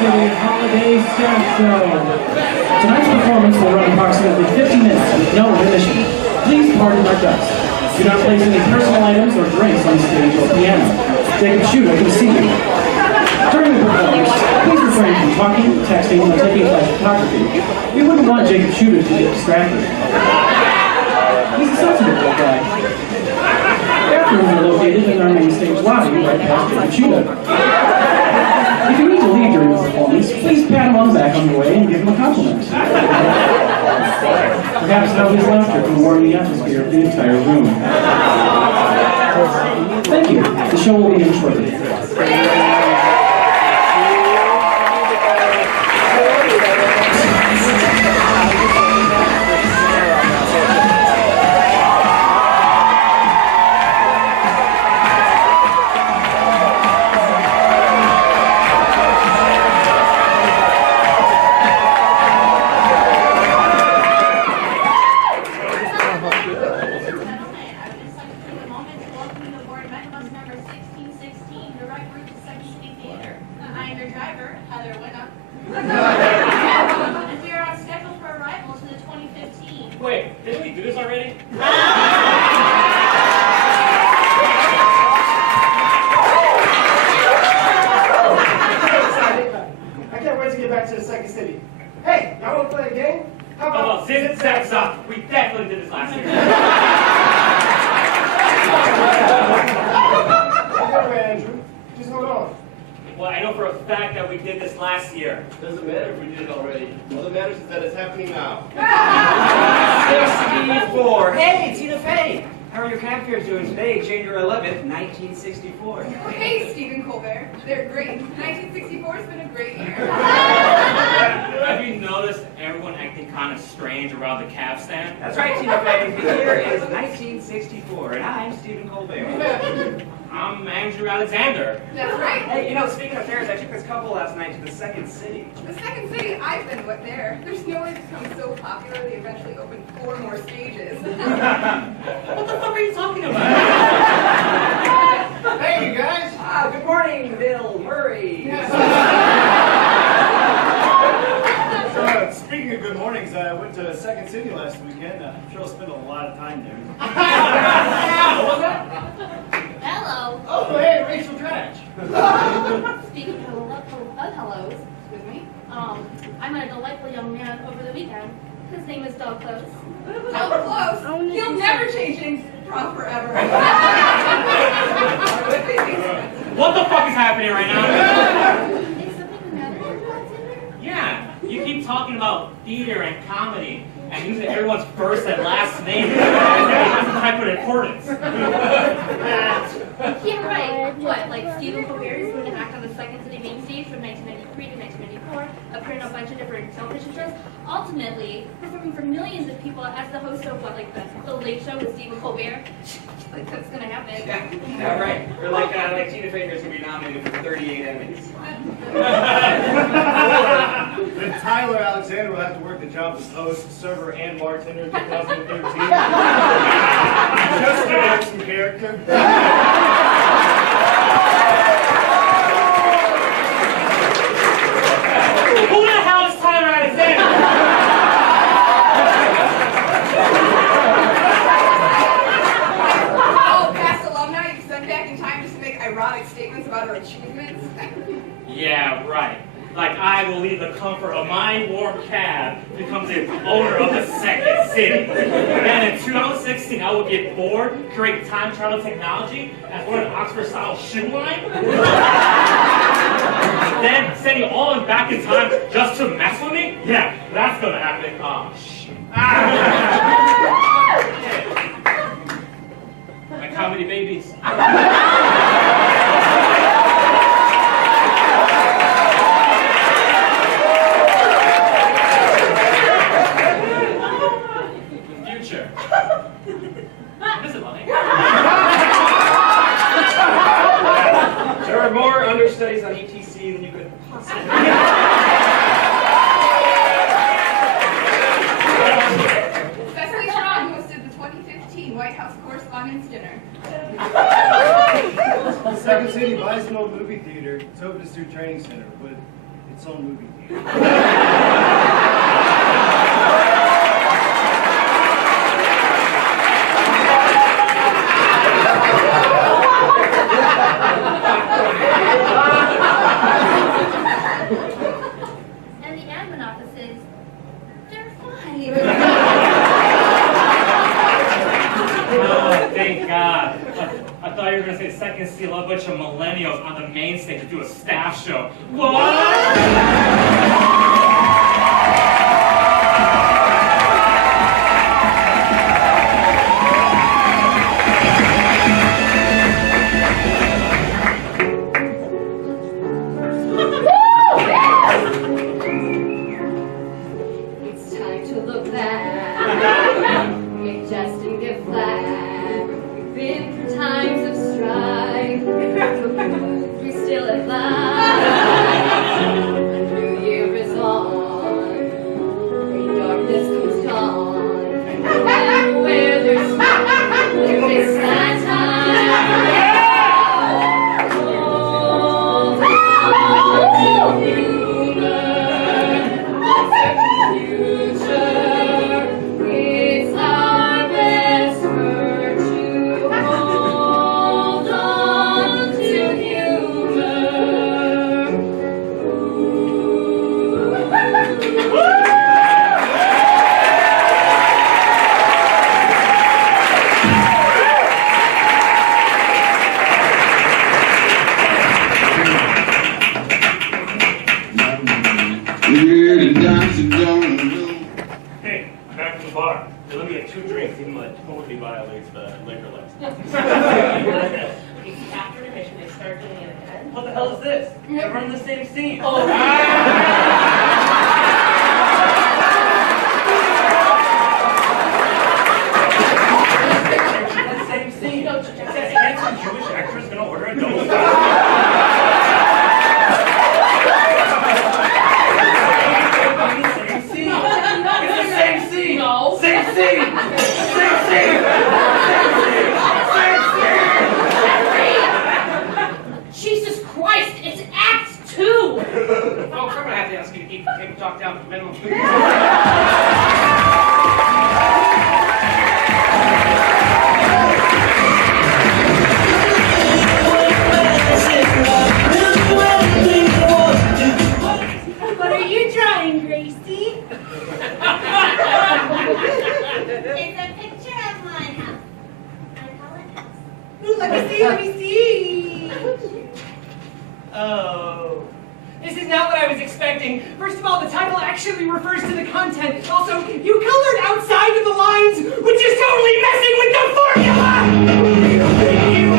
City Holiday Staff Show. Tonight's performance will run approximately 50 minutes with no intermission. Please pardon our guests. Do not place any personal items or drinks on stage or piano. Jacob Shuda can see you. During the performance, please refrain from talking, texting, or taking flash photography. We wouldn't want Jacob Shuda to get distracted. He's a sensitive little guy. Bathrooms are located in our main stage lobby right past Jacob Shuda. If you need to leave during the performance, please pat him on the back on the way and give him a compliment. Perhaps now his laughter can warm the atmosphere of the entire room. Thank you. The show will begin shortly. Wait, didn't we do this already? I can't wait to get back to the second city. Hey, y'all want to play a game? How about Zig Zag Zop? We definitely did this last year. Anyway, Andrew, just hold on. Well, I know for a fact that we did this last year. Doesn't matter if we did it already. All that matters is that it's happening now. 64. Hey, Tina Fey. How are your camp fairs doing today, January 11th, 1964? Hey, Stephen Colbert. They're great. 1964 has been a great year. Have you noticed everyone acting kind of strange around the cab stand? That's right, Tina Fey. The year is 1964, and I'm Stephen Colbert. I'm Andrew Alexander. That's right. Hey, you know, speaking of fairs, I took this couple last night to the second city. The second city, I've been there. There's nowhere to become so popular they eventually opened 4 more stages. What the fuck are you talking about? Hey, you guys. Good morning, Bill Murray. Speaking of good mornings, I went to Second City last weekend. I'm sure I'll spend a lot of time there. Hello. Oh, hey, Rachel Dratch. Speaking of hellos, excuse me, I met a delightful young man over the weekend. His name is Doug Close. How close? He'll never change things from forever. What the fuck is happening right now? Is something the matter with Alexander? Yeah, you keep talking about theater and comedy and using everyone's first and last name as a type of importance. Yeah, right. What, like Stephen Colbert is going to act on the second city main stage from 1993 to 1994, appearing on a bunch of different television shows, ultimately performing for millions of people as the host of what, like the Late Show with Stephen Colbert. Like that's going to happen. Yeah, right. Or like Tina Fey's going to be nominated for 38 Emmys. Then Tyler Alexander will have to work the jobs of host, server, and bartender in 2013. Just to build some character. Who the hell is Tyler Alexander? Oh, past alumni you've sent back in time just to make ironic statements about our achievements. Yeah, right. Like I will leave the comfort of my warm cab to become the owner of the second city. And in 2016, I will get bored, create time travel technology, and order an Oxford-style shoe line. Then send you all in back in time just to mess with me? Yeah, that's gonna happen. Oh, shit. My comedy babies. Future. Is it money? There are more understudies on ETC than you could possibly. Cecily Strong hosted the 2015 White House Correspondents' Dinner. Second City buys an old movie theater. It's open as through training center, but its own movie theater. And the admin offices, they're fine. Oh, thank God. I thought you were going to say second see a bunch of millennials on the main stage to do a staff show. What? It's time to look back. Get just and get flat. We've been through times of strife. We still have life. A new year is on. In darkness comes dawn. And where there's smoke, there is that time. It's our best virtue. Hold on to humor. Hey, I'm back from the bar. They let me get 2 drinks, even though it totally violates the liquor license. After intermission, they start doing it again. What the hell is this? They're running the same scene. Oh, The same scene. Is that handsome Jewish actress gonna order a double? Same scene. no. Same scene. Same scene. Jesus Christ, it's Act 2! Folks, I'm gonna have to ask you to keep the table talk down to minimum. What are you drawing, Gracie? It's a picture of my house. I call it house. Ooh, let me see. Oh. This is not what I was expecting. First of all, the title actually refers to the content. Also, you colored outside of the lines, which is totally messing with the formula! Who do you think you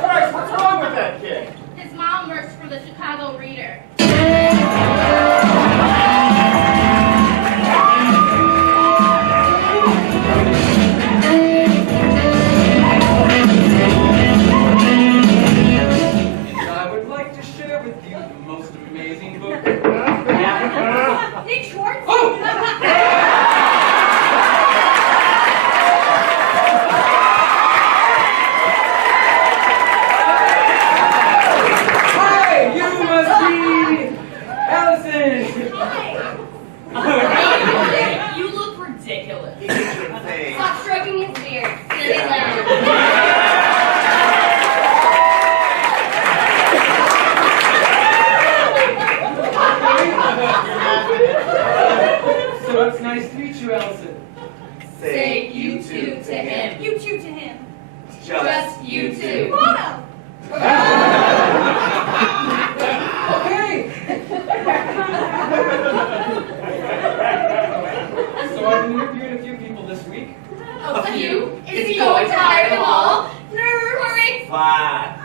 Christ, what's wrong with that kid? His mom works for the Chicago Reader. I would like to share with you the most amazing book. Nick Schwartz? Hi, you must be Allison. Hi. You look ridiculous. Stop stroking his beard. Sit down. So it's nice to meet you, Allison. Say you two to him. You two to him. Just you two. Motto. Okay. So I've been interviewing a few people this week. A few. Is he going to hire them all? Hurry. Flat.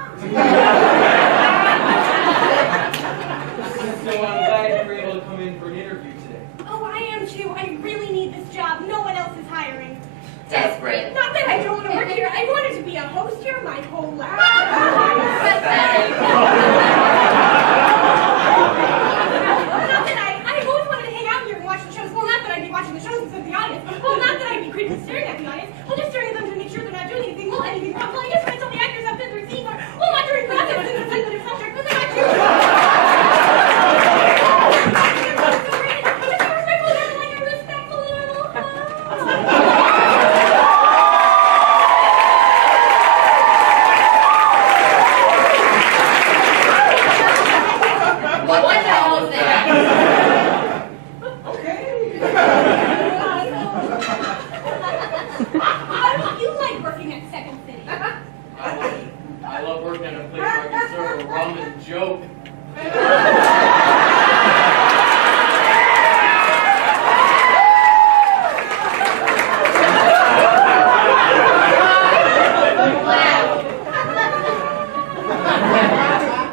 So I'm glad you were able to come in for an interview today. Oh, I am too. I really need this job. No one else is hiring. Desperate. Not that I don't want to work here. I wanted to be a host here my whole life. Pathetic.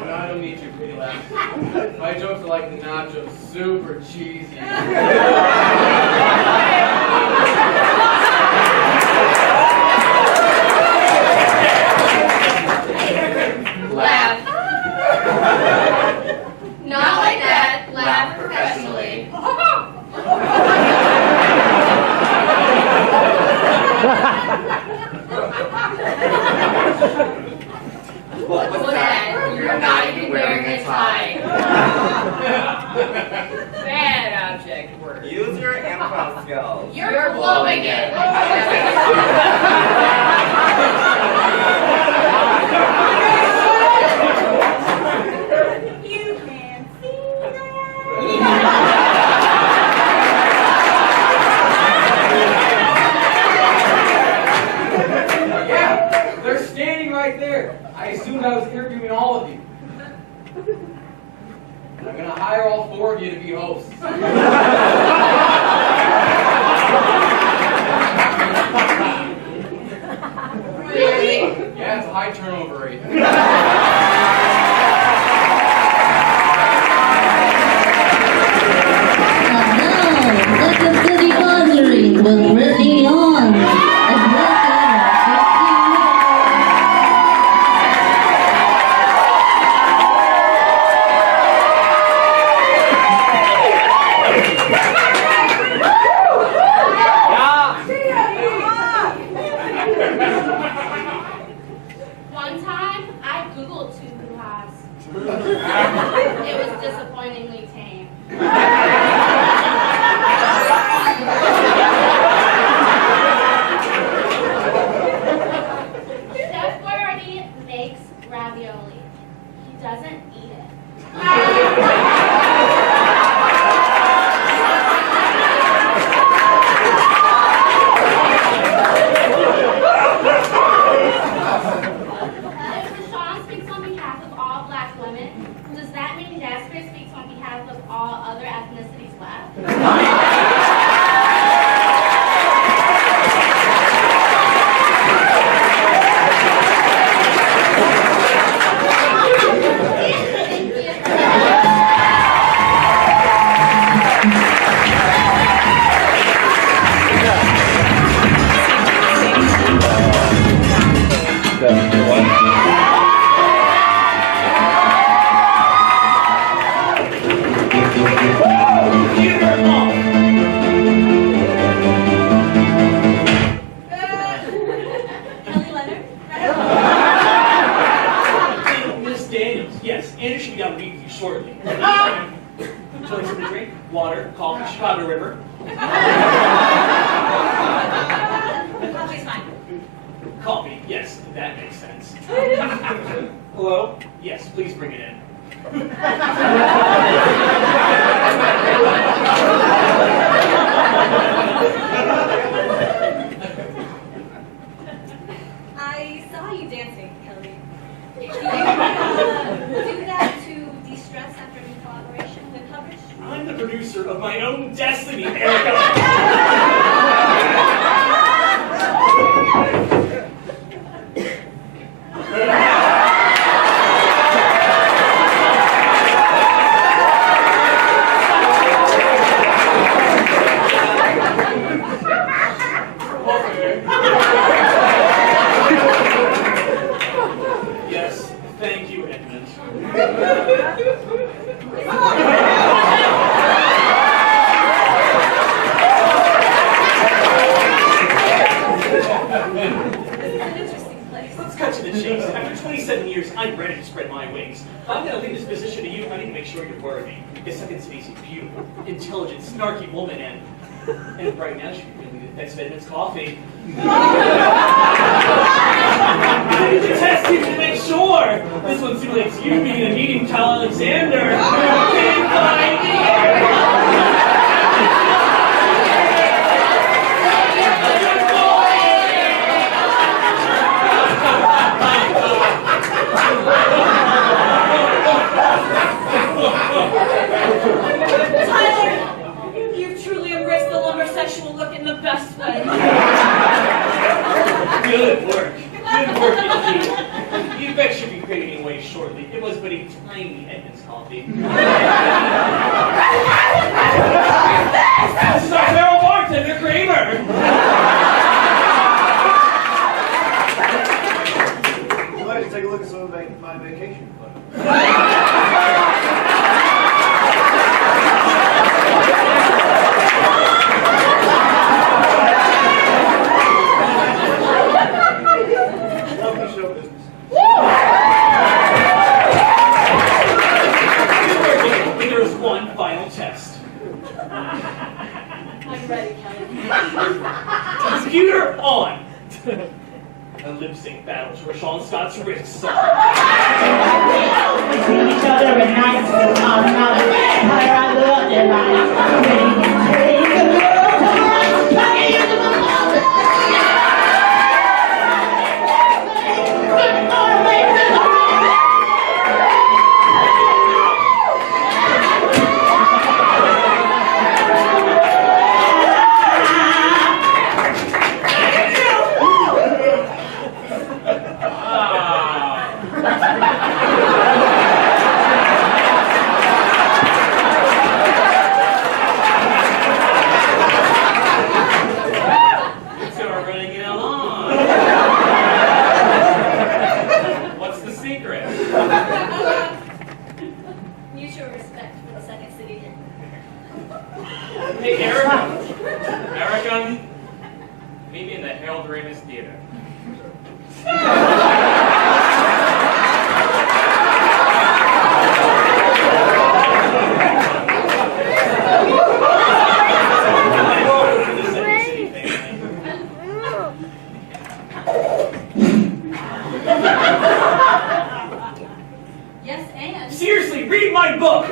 I don't need your pretty laugh. My jokes are like the nachos, super cheesy. Laugh. Not like that. Laugh professionally. What's that? You're not even wearing a tie. Bad object word. Use your improv skills. You're blowing it. You can see Yeah, they're standing right there. I assumed I was interviewing all of you. And I'm gonna hire all four of you to be hosts. Really? Yeah, it's a high turnover rate. Let the city buzzers will really on. One time, I Googled two hoo-has. It was disappointingly tame. Chef Boyardee makes ravioli. He doesn't eat it. If Rashawn speaks on behalf of all black women, does that mean Jasper speaks on behalf of all other ethnicities left? Kelly Leonard? Miss Daniels, yes, Andrew should be down to meet with you shortly. Choice of the drink, water, coffee, Chicago River. Coffee's fine. Coffee, yes, that makes sense. Hello? Yes, please bring it in. I saw you dancing, Kelly. Do you do that to de-stress after a new collaboration with Hubbard? I'm the producer of my own destiny, Erica. Yes, thank you, Edmund. Let's cut to the chase. After 27 years, I'm ready to spread my wings. If I'm going to leave this position to you, I need to make sure you're worthy. It's Second City's a beautiful, intelligent, snarky woman, and right now she really needs Edmund's coffee. I need to test you to make sure. This one simulates you being a meeting Kyle Alexander. Can't find the tiny Edmonds coffee. This is our feral bartender, Kramer! I'd like to take a look at some of my vacation photos. Lovely show business. There's one final test. I'm ready, Kelly. Computer on. A lip sync battle to Rashawn Scott's Rick song. We see each other at night, so I'm not a vampire. I love their lives. Ready to take the world to my pocket into my mouth. So we're really getting along. What's the secret? Mutual respect for the second city. Hey, Erica. Erica, meet me in the Harold Ramis Theater. Yes, and. Seriously, read my book!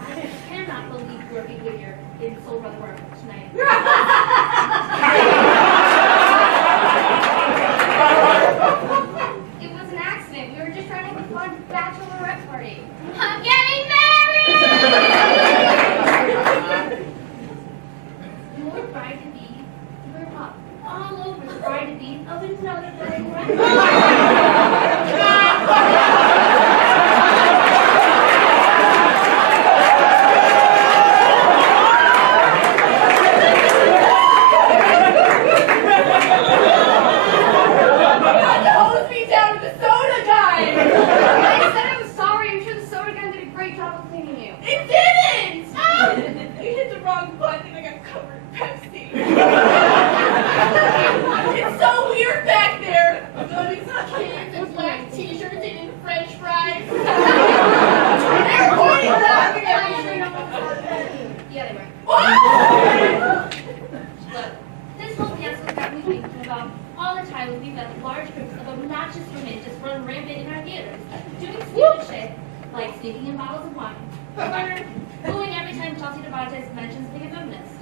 I cannot believe your behavior in Soul Brother Work tonight. It was an accident. We were just trying to have a fun bachelorette party. I'm getting married! Your bride-to-be grew up all over the bride-to-be of another Hose me down with the soda guy! I said I was sorry. I'm sure the soda gun did a great job of cleaning you. It didn't! You hit the wrong button and I got covered in Pepsi. It's so weird back there. All these kids in black t-shirts eating French fries. They're pointing laughing at me. Yeah, they were. What? Look, this whole fiasco got me thinking about all the time we've got large groups of obnoxious women just run rampant in our theaters, doing stupid shit like sneaking in bottles of wine, or booing every time Chelsea Devontae mentions being a feminist.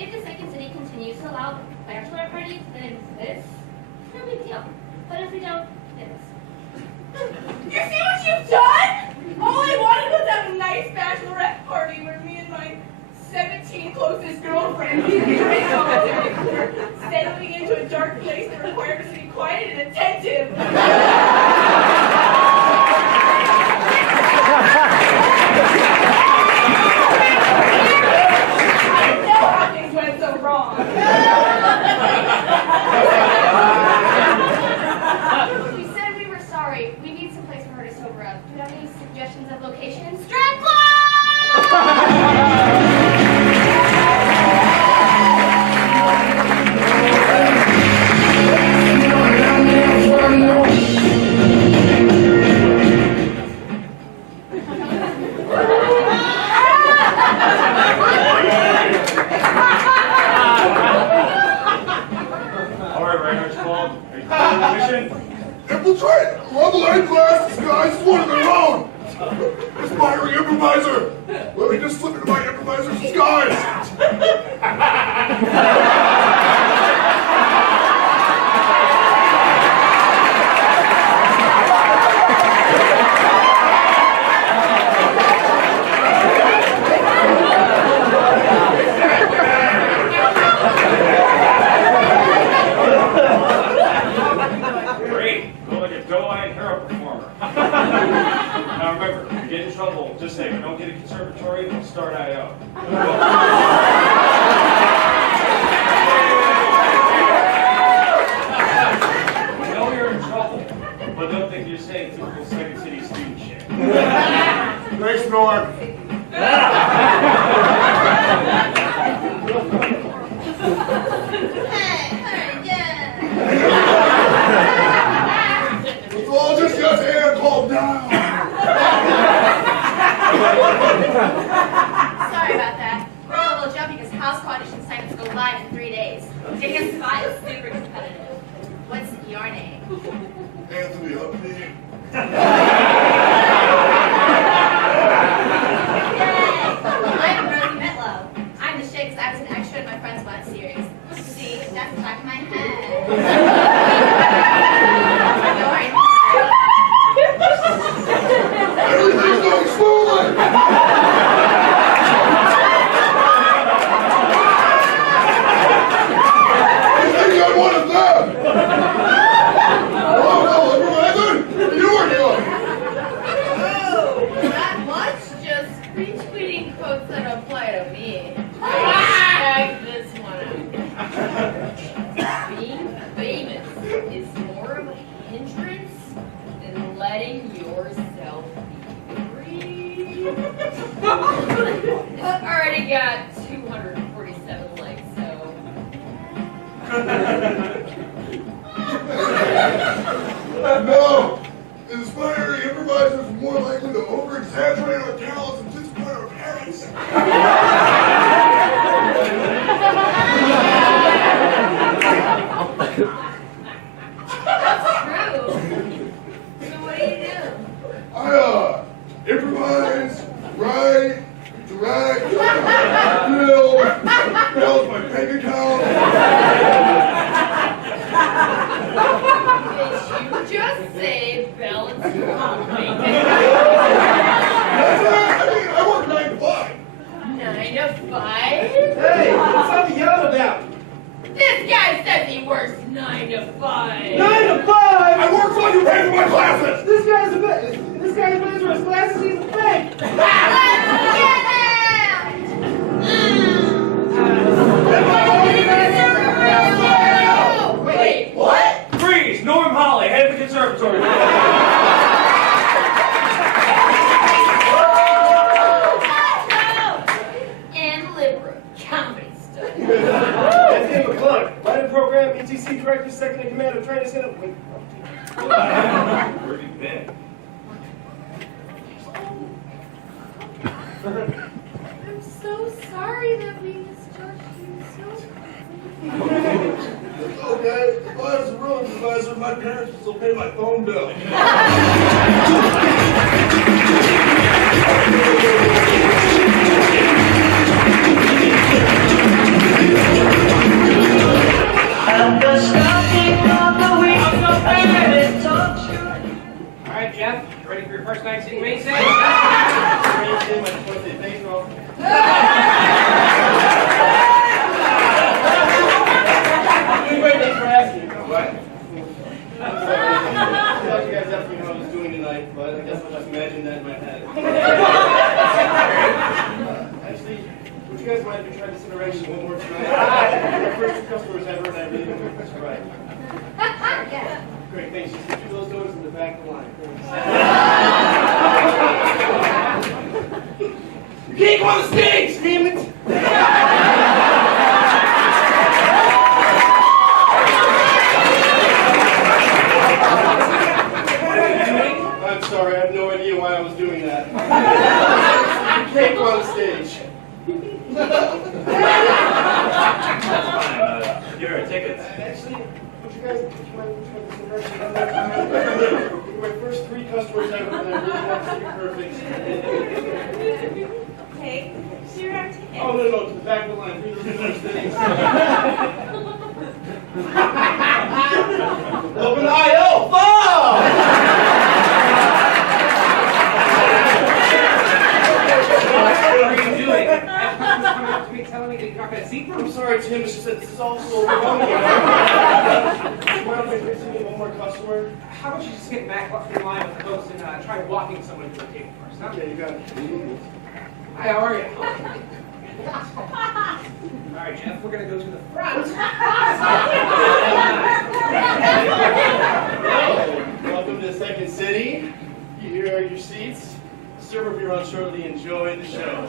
If the second city continues to allow bachelorette parties, then this, no big deal. But if we don't, this. You see what you've done? All I wanted was to have a nice bachelorette party where me and my 17 closest girlfriends drank all day. Settling into a dark place that required us to be quiet and attentive. I know how things went so wrong. We said we were sorry. We need some place for her to sober up. Do you have any suggestions of location? Strip club! on the mission? Infiltrate level A class disguise as one of their own. Aspiring improviser. Let me just slip into my improviser's disguise. Great. Look like a doe-eyed hero performer. Now remember, if you get in trouble, just say, if I don't get a conservatory, I'll start IO. I know you're in trouble, but don't think you're saying typical Second City student shit. Thanks, Norm. Let's all just get here and calm down. Sorry about that. We're a little jumpy because house audition assignments go live in 3 days. Tickets to buy is super competitive. What's your name? Anthony Upney. Yay! I'm Rosie Metlow. I'm the shit because I was an extra in my Friends One series. See, that's the back of my head. Everything's going smoothly. I think I'm one of them. Oh, improviser, you were good. Oh, not much. Just retweeting quotes that apply to me. Check this one out. Being famous is more of a hindrance than letting yourself be free. I've already got 247 likes, so. No, inspiring improvisers are more likely to over-exaggerate our talents and disappoint our parents. That's true. So what do you do? I, improvise, write, direct, build, balance my bank account. Did you just say balance your bank account? That's it. I mean, I work 9 to 5. 9 to 5? Hey, what's up to yell about? This guy says he works 9 to 5. 9 to 5? I work so I can pay for my classes. This guy's pays for his classes, he's a fake. Let's get out! Wait, what? Freeze! Norm Holly, head of the conservatory. And Libra, comedy stuff. That's Tim McClung, writing program, ETC director, second in command of training center. Wait. Where have you been? I'm so sorry that we misjudged you so. It's okay. If I was a real improviser, my parents would still pay my phone bill. All right, Jeff, you ready for your first night seeing Main Stage? I just want to say thanks for all. Thanks for asking. What? I thought you guys definitely knew what I was doing tonight, but I guess I'll just imagine that in my head. Actually, would you guys mind if we tried this iteration one more time? Our first customers ever, and I really don't think that's right. Yeah. Great, thanks. Just through those doors in the back of the line. You can't go on the stage, damn it! I'm sorry, I have no idea why I was doing that. You can't go on the stage. That's fine. Here are tickets. Actually, would you you guys mind trying this direction one more time? You're my first 3 customers ever, and I really want to be perfect. Okay, sure our ticket. Oh, no, to the back of the line. Through the first things. Open the I.O. Fall! What are you doing? Everyone's coming up to me telling me that you're not going to see them. I'm sorry, Tim. It's just that this is all so overwhelming. Mind if I fix you one more customer? How about you just get back up in line with the folks and try walking someone to the table first? Huh? Okay, you got it. Hi, how are you? All right, Jeff, we're going to go to the front. Welcome to Second City. Here are your seats. The server will be around shortly. Enjoy the show.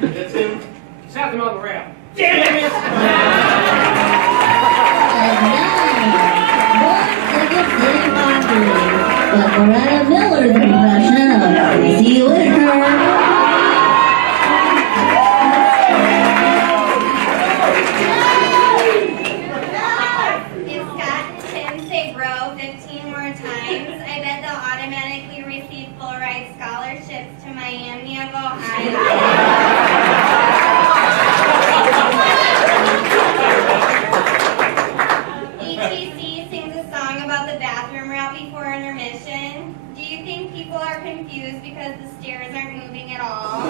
That's him. Sat them on the rail. Damn it! But Loretta Miller, the impression of Crazy Whitaker. If Scott and Tim say bro 15 more times, I bet they'll automatically receive full ride scholarships to Miami of Ohio. ETC sings a song about the bathroom route before intermission. Do you think people are confused because the stairs aren't moving at all?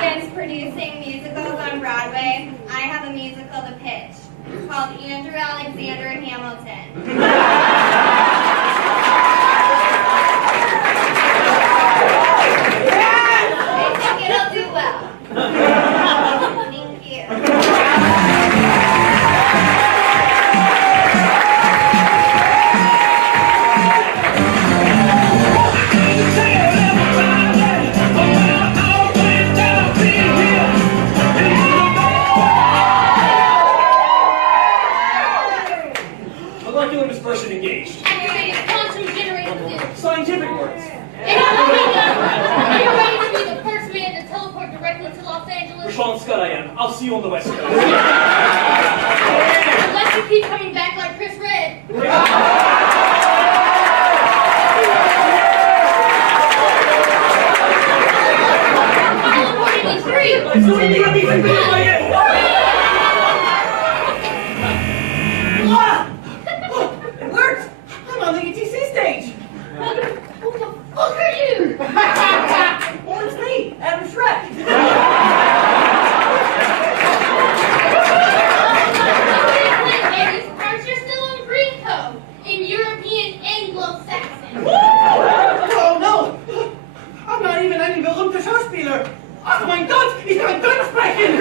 Begins producing musicals on Broadway. I have a musical to pitch. It's called Andrew Alexander Hamilton. I think it'll do well. Thank you. Molecular dispersion engaged. Quantum generator. Scientific words. And are you ready to be the first man to teleport directly to Los Angeles? Rashawn Scott I am. I'll see you on the West Coast. Unless you keep coming back like Chris Red. Teleporting is free. So we need to be convinced by it. It worked! I'm on the ETC stage! Who the fuck are you? Well, it's me, Adam Shrek! Ladies, aren't you still on green code? In European Anglo-Saxon. Oh no! I'm not even any berühmter Schauspieler! Ach mein Gott, ich kann Deutsch sprechen!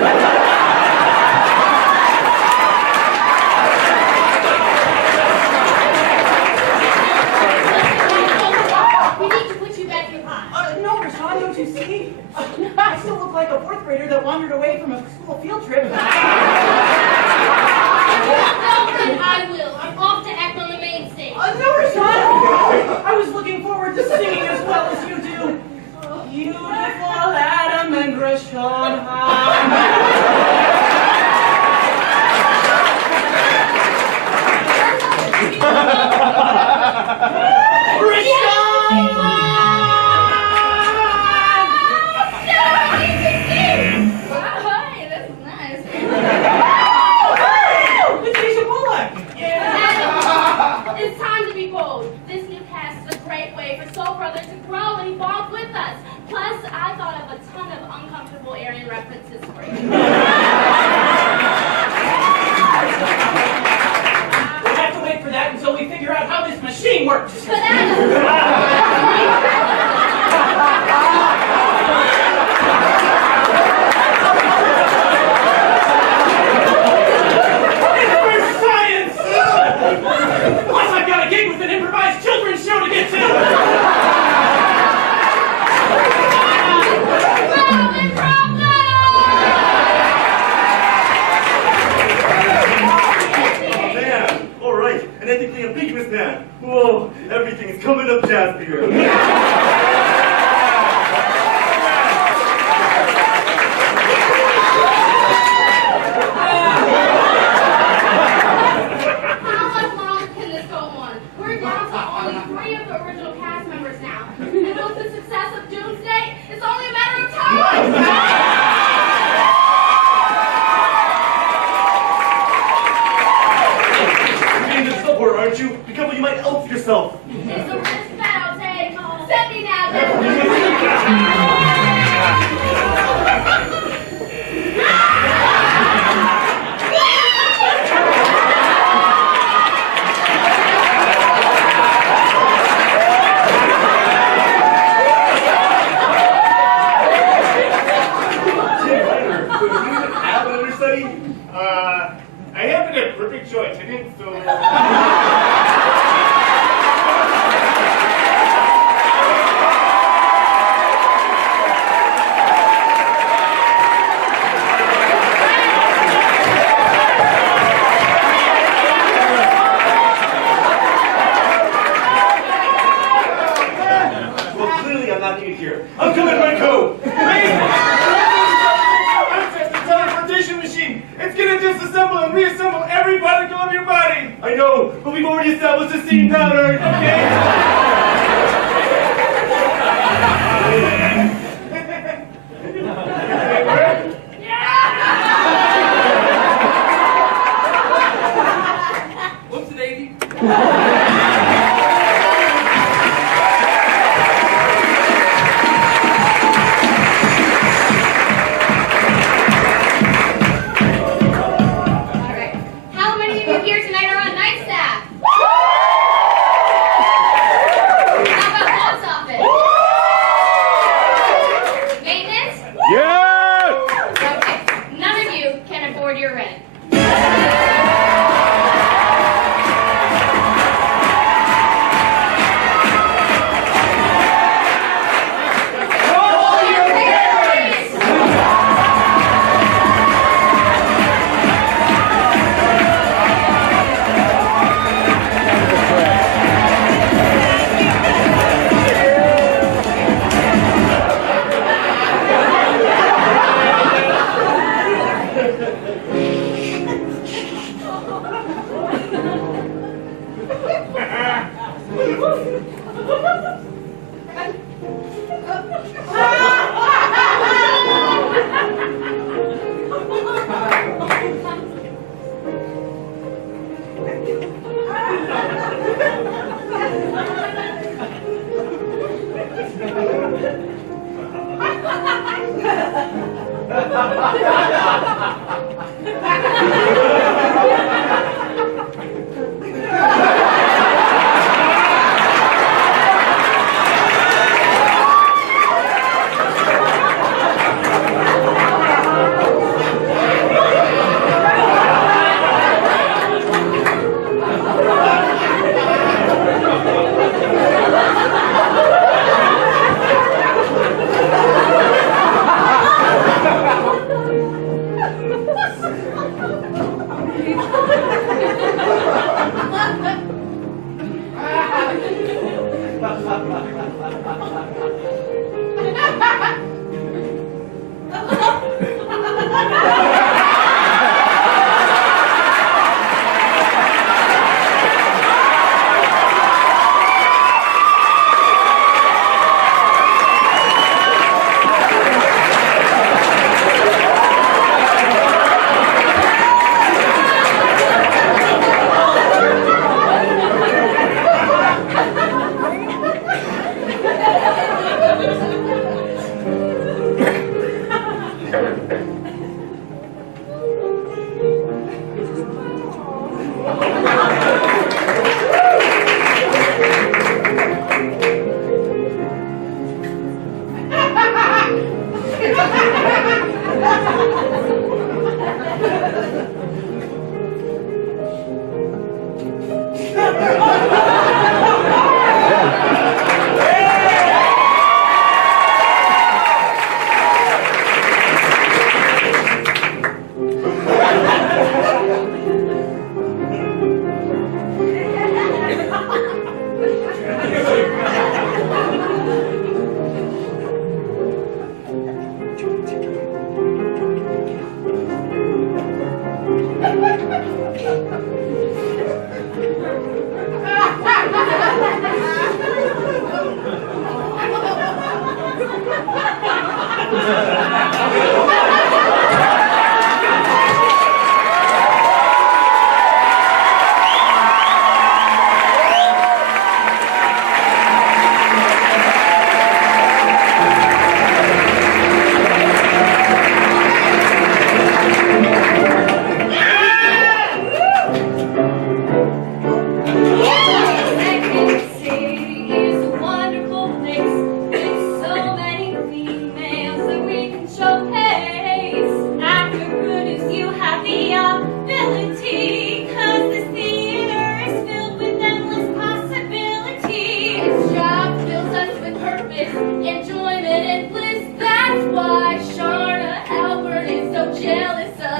We need to put you back in line. No, Rashawn, don't you see? I still look like a 4th grader that wandered away from a school field trip. I will. I'm off to act on the main stage. No, Rashawn! I was looking forward to singing as well as you do. Beautiful Adam and Rashawn Hi, this is nice. It's Keisha Pollack! It's time to be bold. This new cast is a great way for Soul Brother to grow and evolve with us. Plus, I thought of a ton of uncomfortable Aryan references for you. Whoa, everything is coming up jazzier. How much longer can this go on? We're down to only 3 of the original cast members now. And with the success of Doomsday, it's only a matter of time. You're in the subword, aren't you? Be careful, you might elf yourself. It's a risk that I'll take. Send me now, I happened to perfect choice. I didn't so. Well, clearly I'm not needed here. I'm coming, Renko! Access the teleportation machine! It's gonna disassemble and reassemble every particle of your body! I know, but we've already established a steam pattern, okay? Whoops, daisy. Alright. How many of you here tonight are on night staff? How about box office? Maintenance? Yes! Okay. None of you can afford your rent.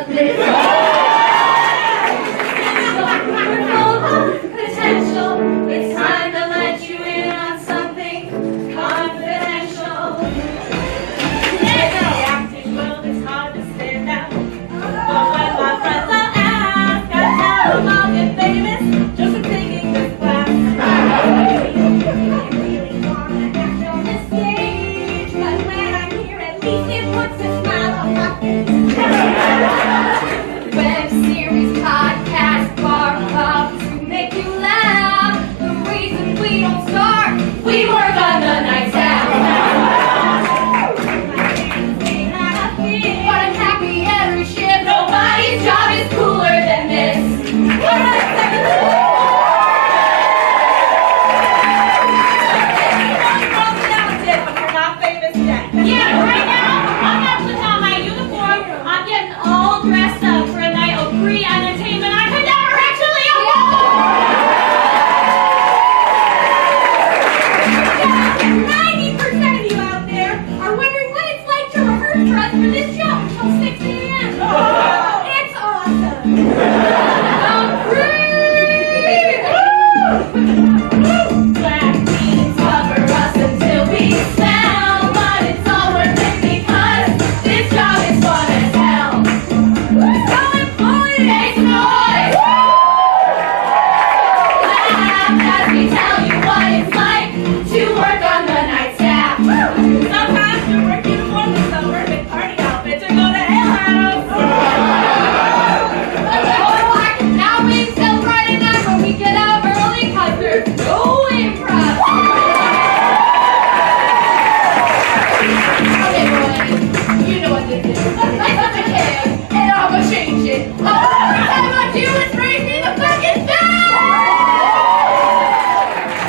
of this. We're full of potential. It's time to let you in on something confidential. In the acting world, it's hard to stand out. But when my friends all ask, I tell them I'll get famous just for taking this class. I really wanna act on the stage, but when I'm here, at least it puts a smile on my face. Web series, podcast, bar clubs to make you laugh. The reason we don't start, we work on the night staff. But I'm happy every shift. Nobody's job is cooler than this. All right, yeah, right now, I'm not putting on my uniform. I'm getting all dressed up for a night of free entertainment I could never actually afford. 90% of you out there are wondering what it's like to rehearse for us for this show until 6 a.m. It's awesome. Black jeans cover us until we smell, but it's all worth it because this job is fun as hell. So employees, make some noise. Laugh as we tell you what it's like to work on the night staff. Sometimes you work uniform with the perfect party outfit to go to Hell House. Now we still Friday night when we get out early 'cause there's no improv. Okay, boys, you know what this is. It's a can, and I'm gonna change it. All I'm gonna do is raise me the fucking bell.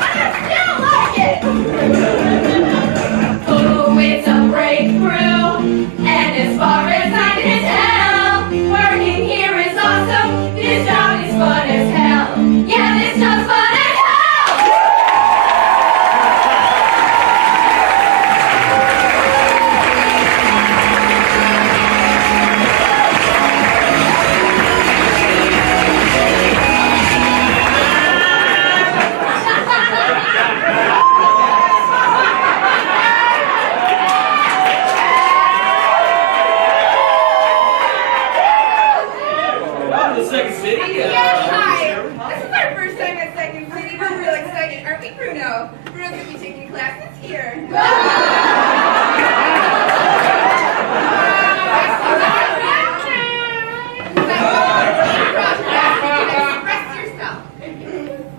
I still like it. Oh, it's a breakthrough, and as far as I can tell, working here is awesome. This job is fun as hell. Yeah, this job's fun as hell. Welcome to Second City. Yeah, hi. This is our first time at Second City. We're real excited, aren't we, Bruno? Bruno's going to be taking classes here. Express yourself.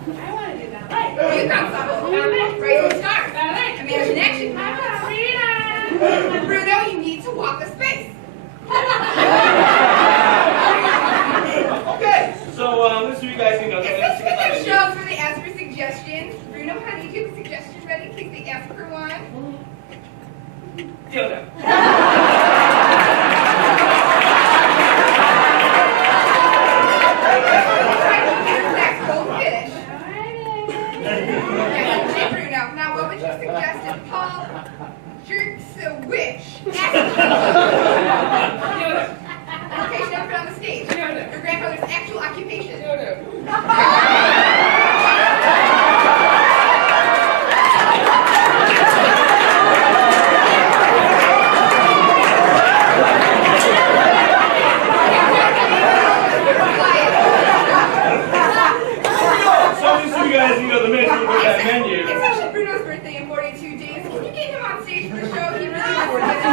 I want to do ballet. You got something. Ballet. Rising star. Ballet. Imagination. Bruno, you need to walk a space. Okay, so listen, you guys can go. Is this what their shows where they ask for suggestions? Bruno, how do you get the suggestions ready in case they ask for one? Dildo. Next, goldfish. Yes, Bruno. Now, what would you suggest if Paul jerks a wish? Occupation never been on the stage. Your grandfather's actual occupation. So just so you guys the menu for that menu. It's actually Bruno's birthday in 42 days. Can you get him on stage for the show? He really wants to get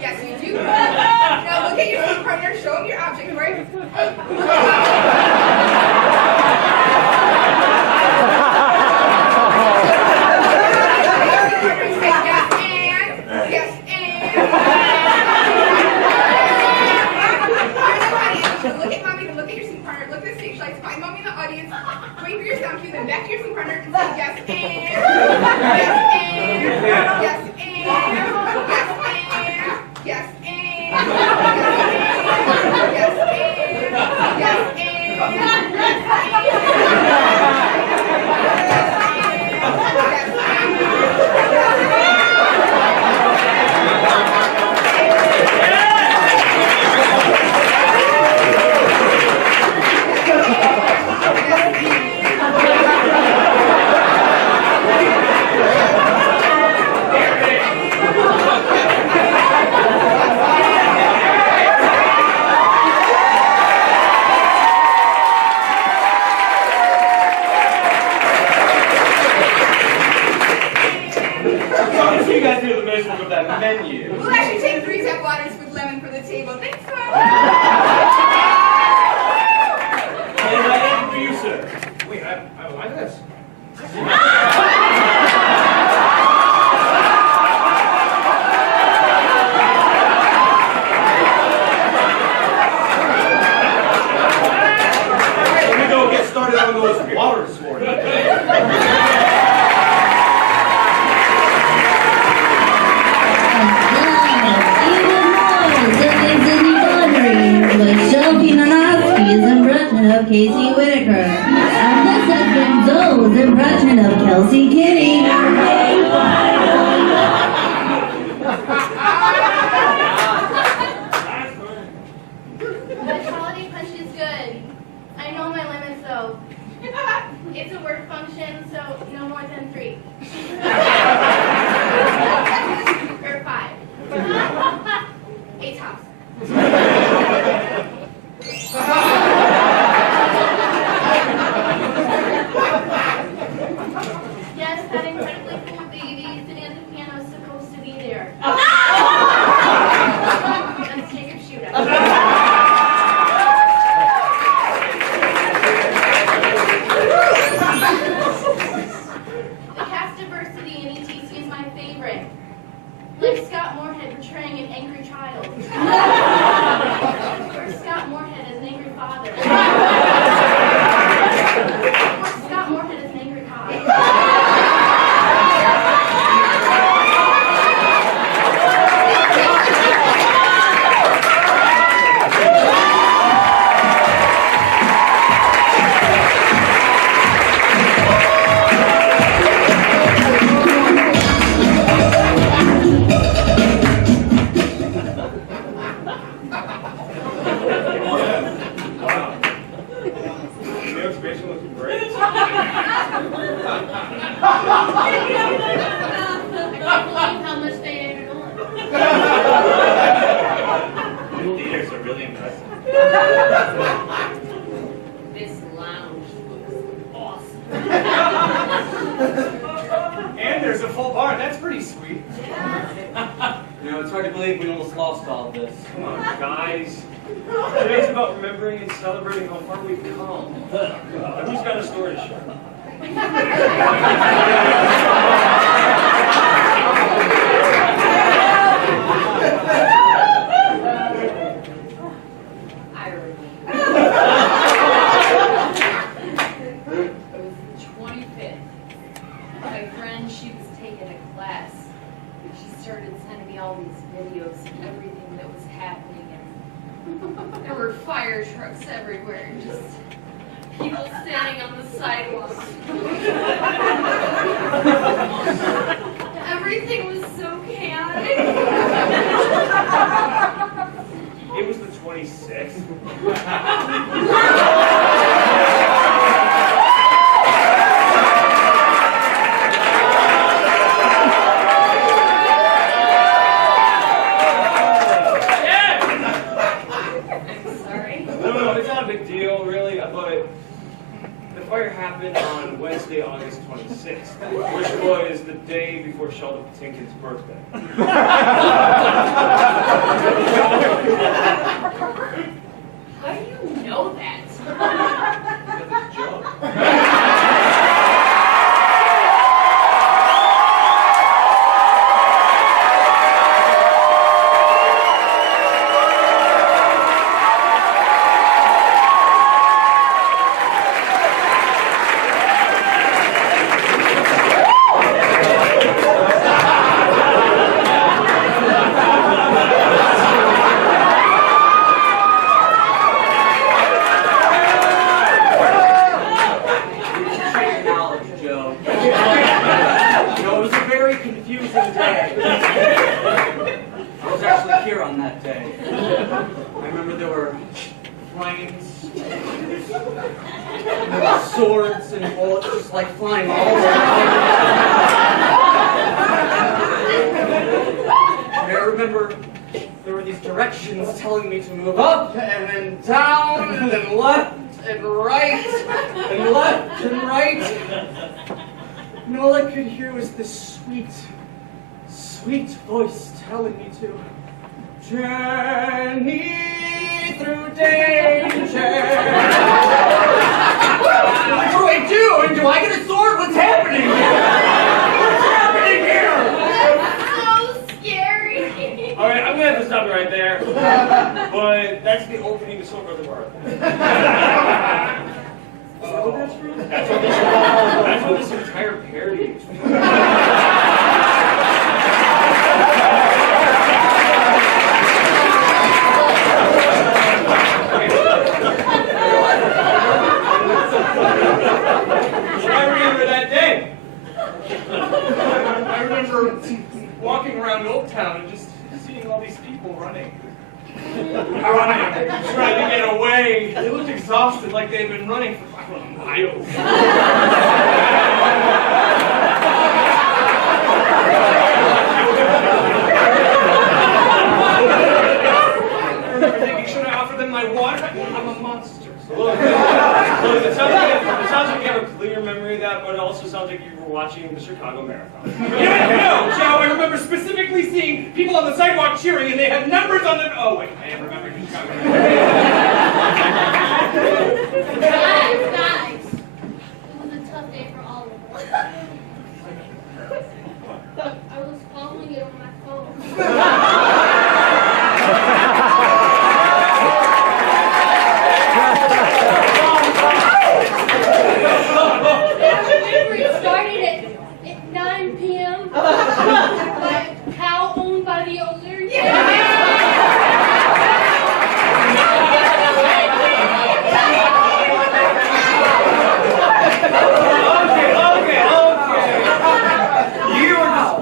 Yes, you do. Now look at your scene partner. Show him your object, right? Say yes and. Yes and. Look at mommy, then look at your scene partner. Look at the stage lights. Find mommy in the audience. Wait for your sound cue, then back to your scene partner and say yes and. Yes and. Yes and. Yes and. Yes and. Yes and. Yes and. Yeah! Well, thanks, sir. And I am for you, sir. Wait, I like this. Let me go get started on those waters for you. Casey Whitaker. And this has been Zoe's impression of Kelsey Kitty. But holiday punch is good. I know my limits though. It's a work function, so no more than 3. Or 5. 8 tops. Yes, that incredibly cool baby sitting at the piano is supposed to be there. Let's take a shoot at it. The cast diversity in ETC is my favorite. Like Scott Moorhead portraying an angry child. Or Scott Moorhead as an angry father. Or Scott Moorhead as an angry cop. This lounge looks awesome. And there's a full bar. That's pretty sweet. You know, it's hard to believe we almost lost all of this. Come on, guys. Today's about remembering and celebrating how far we've come. Who's got a story to share? I remember. It was the 25th. My friend, she was taking a class. She started sending me all these videos of everything that was happening, and there were fire trucks everywhere, and just people standing on the sidewalk. Everything was so chaotic. It was the 26th. No, it's not a big deal, really, but the fire happened on Wednesday, August 26th, which was the day before Sheldon Patinkin's birthday. How do you know that? That's a joke. Swords and bullets just like flying all around. And I remember there were these directions telling me to move up and then down and then left and right and left and right. And all I could hear was this sweet, sweet voice telling me to journey through danger. What do I do? Do I get a sword? What's happening here? What's happening here? That's so scary. All right, I'm gonna have to stop you right there. But that's the opening to Soul Brother Bar. That's what this entire parody is. I remember that day. I remember walking around Old Town and just seeing all these people running. Trying to get away. They looked exhausted, like they'd been running for miles. I remember thinking, should I offer them my water? I'm a monster. Look, it sounds like you have a clear memory of that, but it also sounds like you were watching the Chicago Marathon. No, Joe, I remember specifically seeing people on the sidewalk cheering and they had numbers on their... Oh, wait, I am remembering the Chicago Marathon. Guys, it was a tough day for all of us. I was following it on my phone. It started at 9 p.m. Like a cow owned by the owners.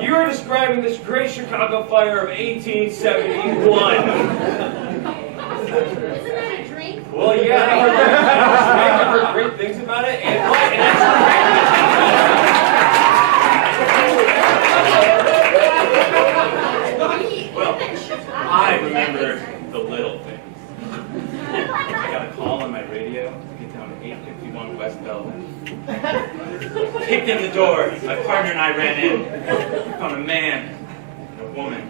You were describing this great Chicago fire of 1871. Isn't that a drink? Well, yeah, I've heard great things about it, and well, I remember the little things. I got a call on my radio to get down to 851 West Belden. Kicked in the door. My partner and I ran in. Found a man and a woman.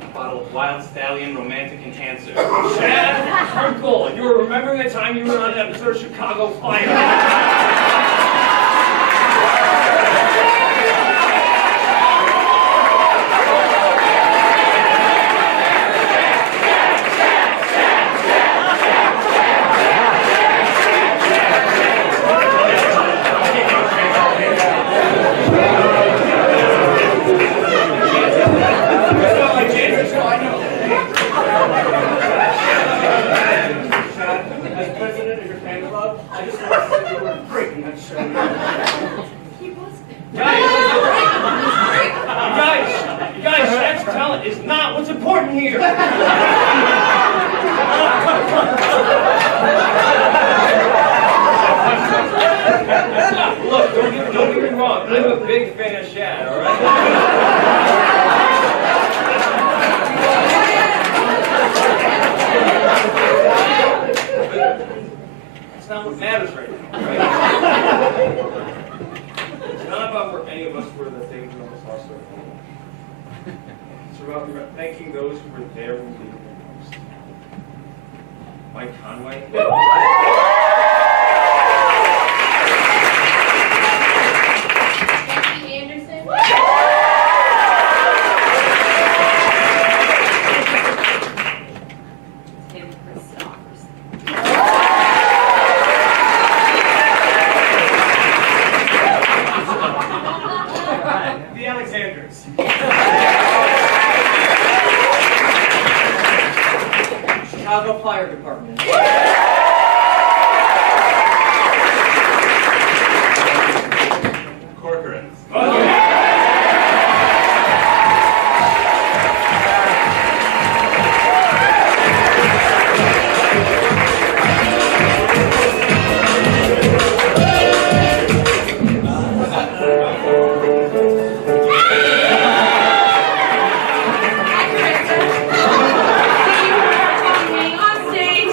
A bottle of Wild Stallion, Romantic Enhancer. Chad Uncle, you were remembering the time you were on an episode of Chicago Fire. As president of your fan club, I just want to say you were great in that show. You guys, Shaq's talent is not what's important here. Look, don't get me wrong. I'm a big fan of Shaq, all right? That's not what matters right now, right? It's not about where any of us were the things we almost lost our home. It's about thanking those who were there when we needed them most. Mike Conway. Becky Anderson. Tim Christophers. The Alexanders. Chicago Fire Department. Corcoran's. On stage.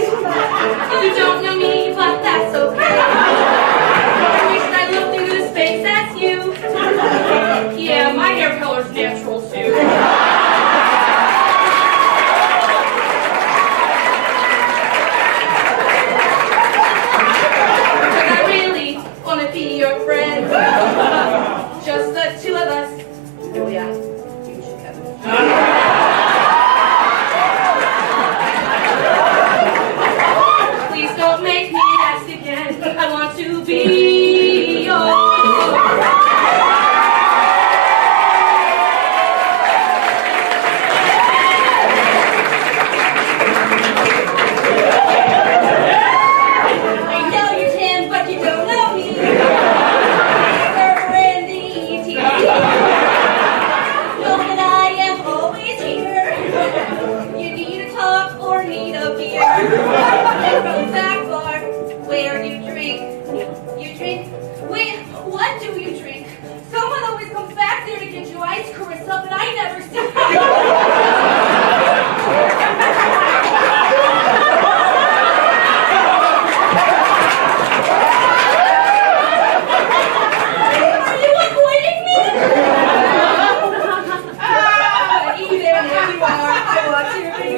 Back bar, where you drink. You drink? Wait, what do you drink? Someone always comes back there to get you ice cream and stuff, and I never see Are you avoiding me? Even if you are, I want you to be.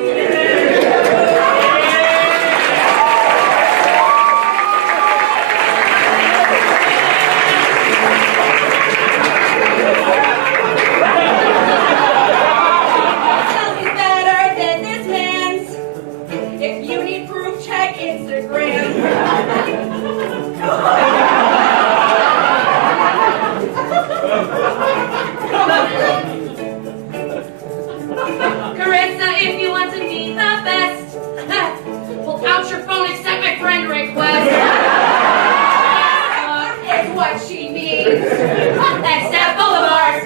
Carissa, if you want to be the best, pull out your phone, accept my friend request. Is what she needs. Accept both of ours.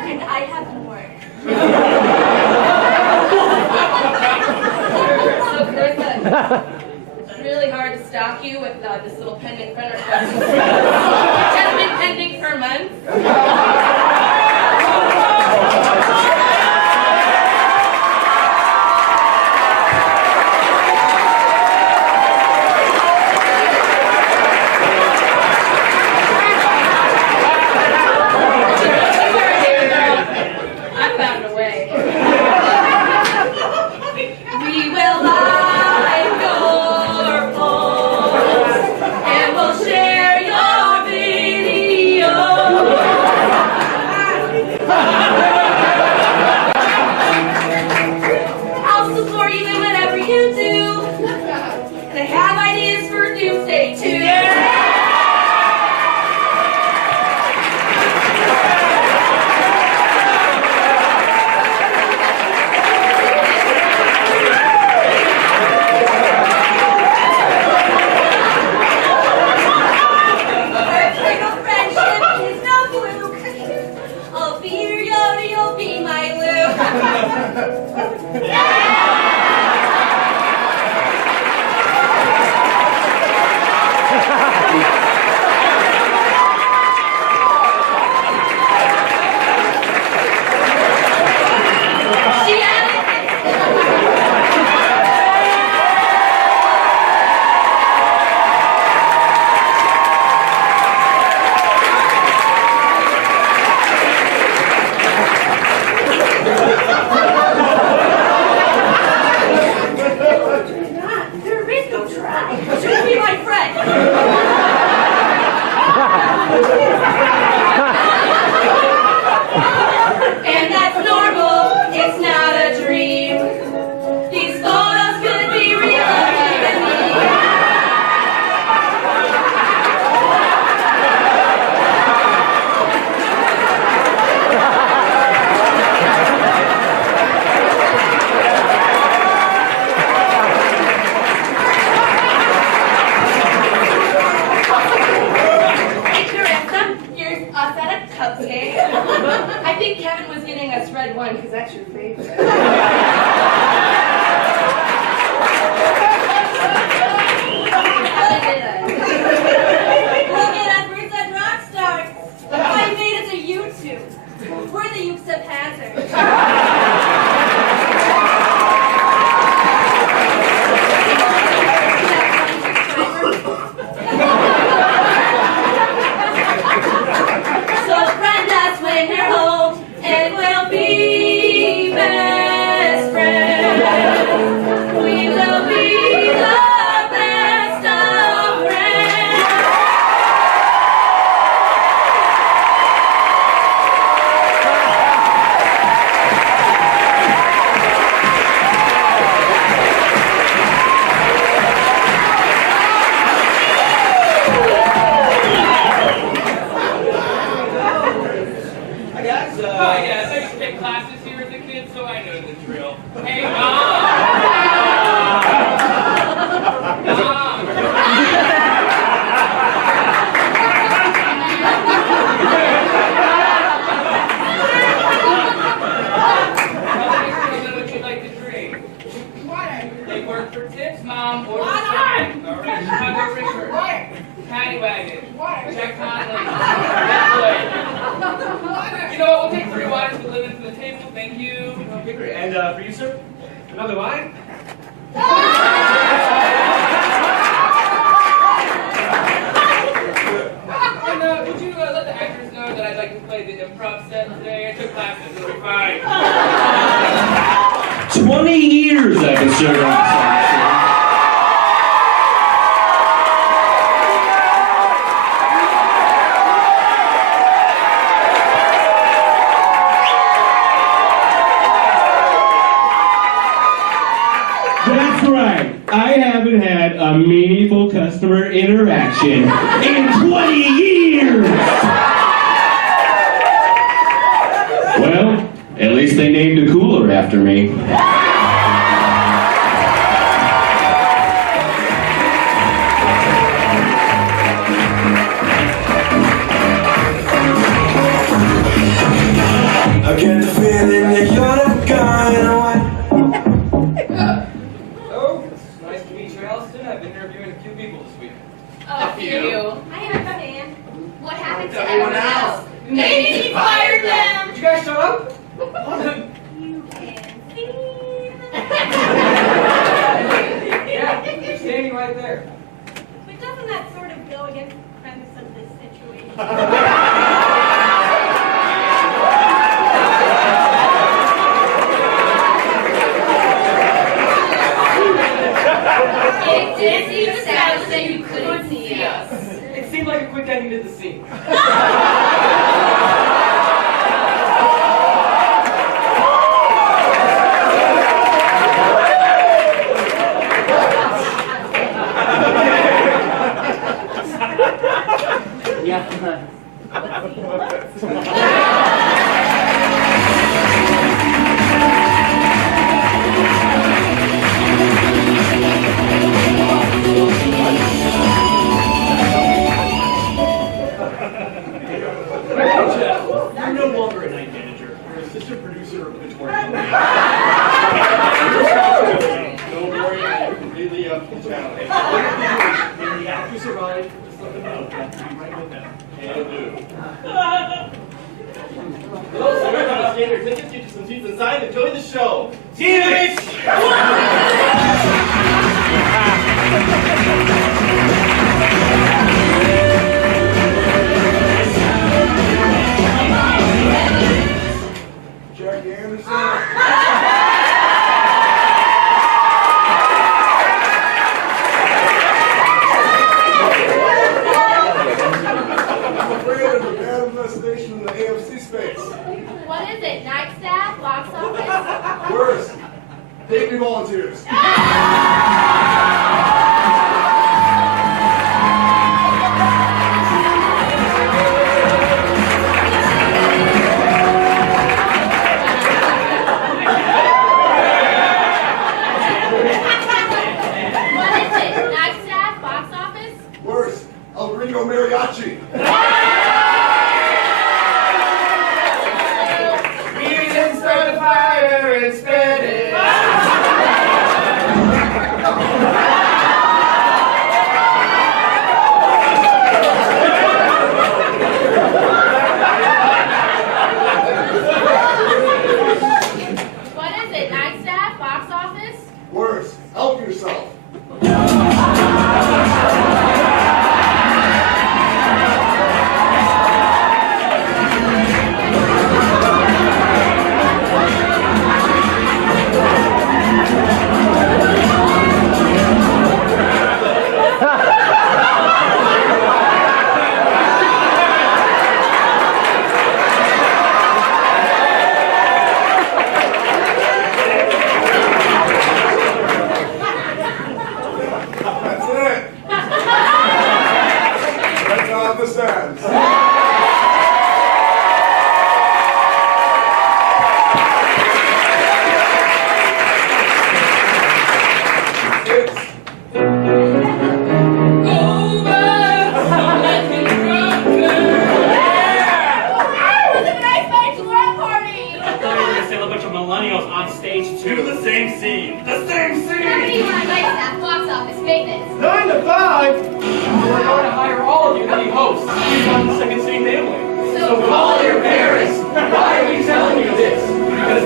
And I have more. So, Carissa, it's really hard to stalk you with this little pending friend request. Which has been pending for months. I found a way. We will like your post, and we'll share your video. They work for tips, Mom. Order What? second. All right, Chicago River. What? Paddy Wagon. What? Jack Conley. Red You know what? We'll take 3 waters with lemon from the table. Thank you. Okay, great. And for you, sir? Another wine? And would you let the actors know that I'd like to play the improv set today? I took classes. It'll be fine. 20 years I've been serving this officer. That's right. I haven't had a meaningful customer interaction in 20 years! Well, at least they named a cooler after me. I get the feeling that you're not going away. So, it's nice to meet you, Allison. I've been interviewing a few people this week. A few. I understand. What happened to Everyone everyone else? else? Maybe he fired them. Did you guys show up? You can see Yeah, you're standing right there. But doesn't that sort of go against the premise of this situation? It did seem established that you couldn't see us. It seemed like a quick ending to the scene. You're no longer a night manager. You're assistant producer of the Victorian. Don't worry, you're completely up to town. When the actors arrive, just let them know. I'll be right with them. And do. Hello, sir. Come on, scan your tickets, get you some seats inside, and enjoy the show. Cheers! Jackie Anderson. I'm afraid there's a bad infestation in the AMC space. What is it? Night staff? Box office? Worse, baby volunteers. What is it? Night staff? Box office? Worse, El Gringo Mariachi. We didn't start a fire and spread it. What is it? Night staff? Box office? Worse, help yourself.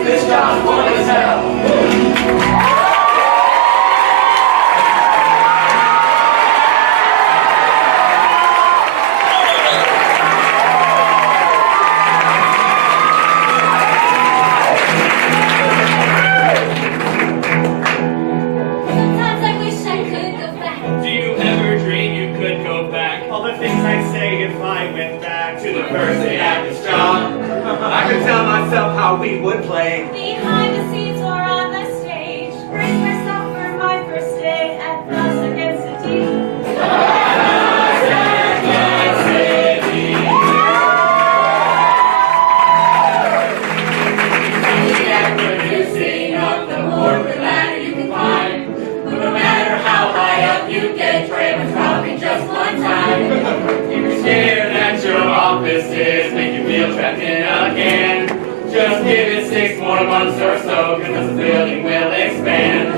'cause this job's fun as hell. Sometimes I wish I could go back. Do you ever dream you could go back? All the things I'd say if I went back to the first day at this job. I could tell myself how we would play. Behind the scenes or on the stage, brace myself for my first day at Us Against the Team. Producing up the corporate ladder you can climb. But no matter how high up you get, Draymond's probably just one time. You can stare at your offices, make you feel trapped in again. Just give it 6 more months or so, cause the building will expand.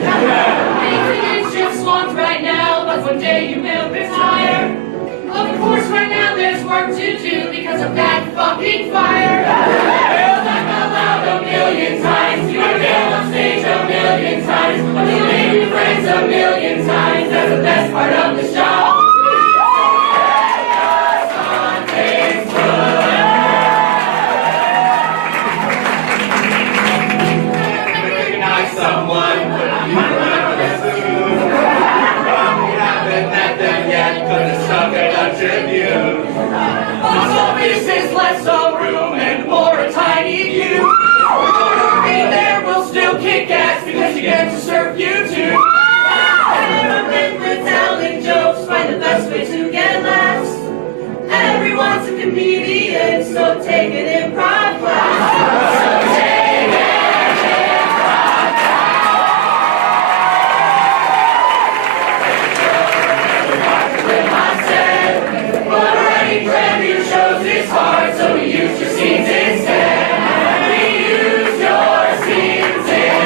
Maintenance shift swamped right now, but one day you will retire. Of course, right now there's work to do because of that fucking fire. Hell, laugh out loud a million times. You might fail on stage a million times. But you made new friends a million times. That's the best part of this job. Someone you never assume. Probably haven't met them yet, cause it's stuck at a Tribune. Box office is less of room and more a tiny view. We're gonna be there, we'll still kick ass because you get to serve you too. Everyone with telling jokes, find the best way to get laughs. Everyone's a comedian, so take an improv class. So take It's hard, so we use your scenes instead. We use your scenes instead.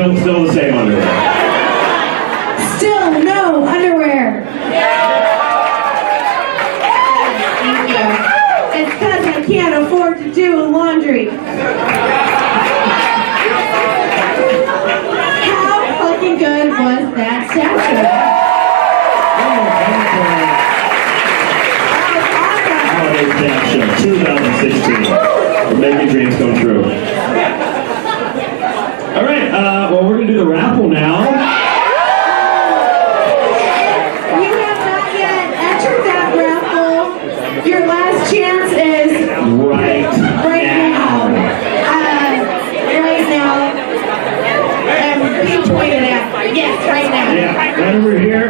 Still the same underwear. Still no underwear. Thank you. It's because I can't afford to do laundry. How fucking good was that statue? Holiday Dance Show 2016. We're making dreams come true. All right, well, we're going to do the raffle now. You have not yet entered that raffle. Your last chance is Right now. Right now. Being pointed at. Yes, right now. Yeah, right over here.